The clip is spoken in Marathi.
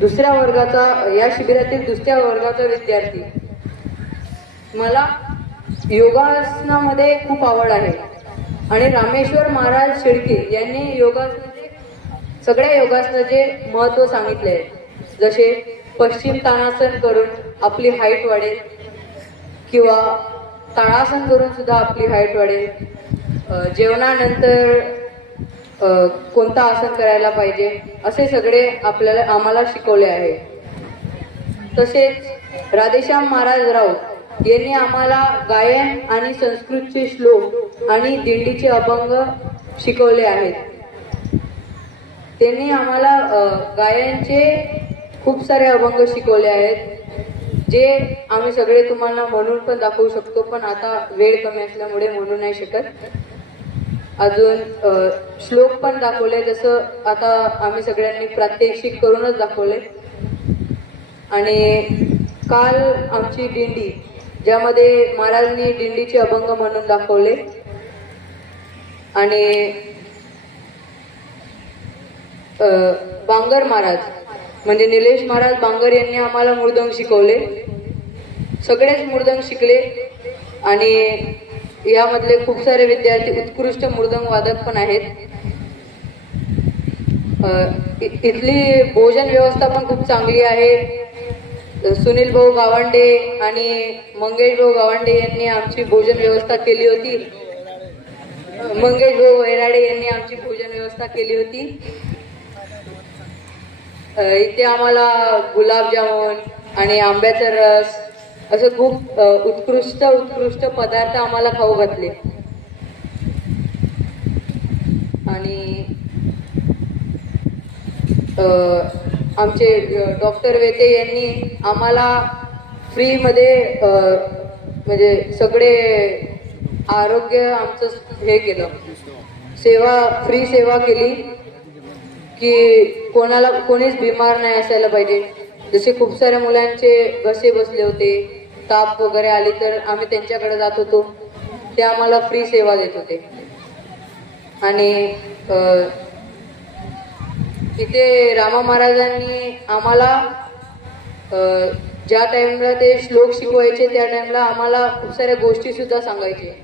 दुसऱ्या वर्गाचा, या शिबिरातील दुसऱ्या वर्गाचा विद्यार्थी. मला योगासनामध्ये खूप आवड आहे आणि रामेश्वर महाराज शेळके यांनी सगळ्या योगासनाचे महत्त्व सांगितले आहे. जसे पश्चिम तानासन करून आपली हाईट वाढेल किंवा ताड़ासन करून सुद्धा आपली हाईट वाढेल. जेवणानंतर कोणता आसन करायला पाहिजे असे सगळे आम्हाला शिकवले आहे. तसेच राधेश्याम महाराज राऊत यांनी आम्हाला गायन आणि संस्कृतचे श्लोक आणि दिंडीचे अभंग शिकवले आहेत. त्यांनी आम्हाला गायनचे खूप सारे अभंग शिकवले आहेत जे आम्ही सगळे तुम्हाला म्हणून पण दाखवू शकतो, पण आता वेळ कमी असल्यामुळे म्हणू नाही शकत. अजून श्लोक पण दाखवले, जसं आता आम्ही सगळ्यांनी प्रात्यक्षिक करूनच दाखवले. आणि काल आमची दिंडी ज्यामध्ये महाराजांनी दिंडीचे अभंग म्हणून दाखवले आणि बांगर महाराज म्हणजे निलेश महाराज बांगर यांनी आम्हाला मृदंग शिकवले. सगळेच मृदंग शिकले आणि यामधले खूप सारे विद्यार्थी उत्कृष्ट मृदंग वादक पण आहेत. इथली भोजन व्यवस्था पण खूप चांगली आहे. सुनील भाऊ गावंडे आणि मंगेश भाऊ गावंडे यांनी आमची भोजन व्यवस्था केली होती. मंगेश भाऊ वैराडे यांनी आमची भोजन व्यवस्था केली होती. इथे आम्हाला गुलाबजामुन आणि आंब्याचा रस असे खूप उत्कृष्ट पदार्थ आम्हाला खाऊ घातले. आणि आमचे डॉक्टर वेते यांनी आम्हाला फ्रीमध्ये म्हणजे सगळे आरोग्य आमचं हे केलं, फ्री सेवा केली की कोणीच बिमार नाही असायला पाहिजे. जसे खूप साऱ्या मुलांचे घसे बसले होते, ताप वगैरे आली तर आम्ही त्यांच्याकडे जात होतो, ते आम्हाला फ्री सेवा देत होते. आणि इथे रामा महाराजांनी आम्हाला ज्या टाइमला ते श्लोक शिकवायचे त्या टाइमला आम्हाला खूप साऱ्या गोष्टी सुद्धा सांगायचे.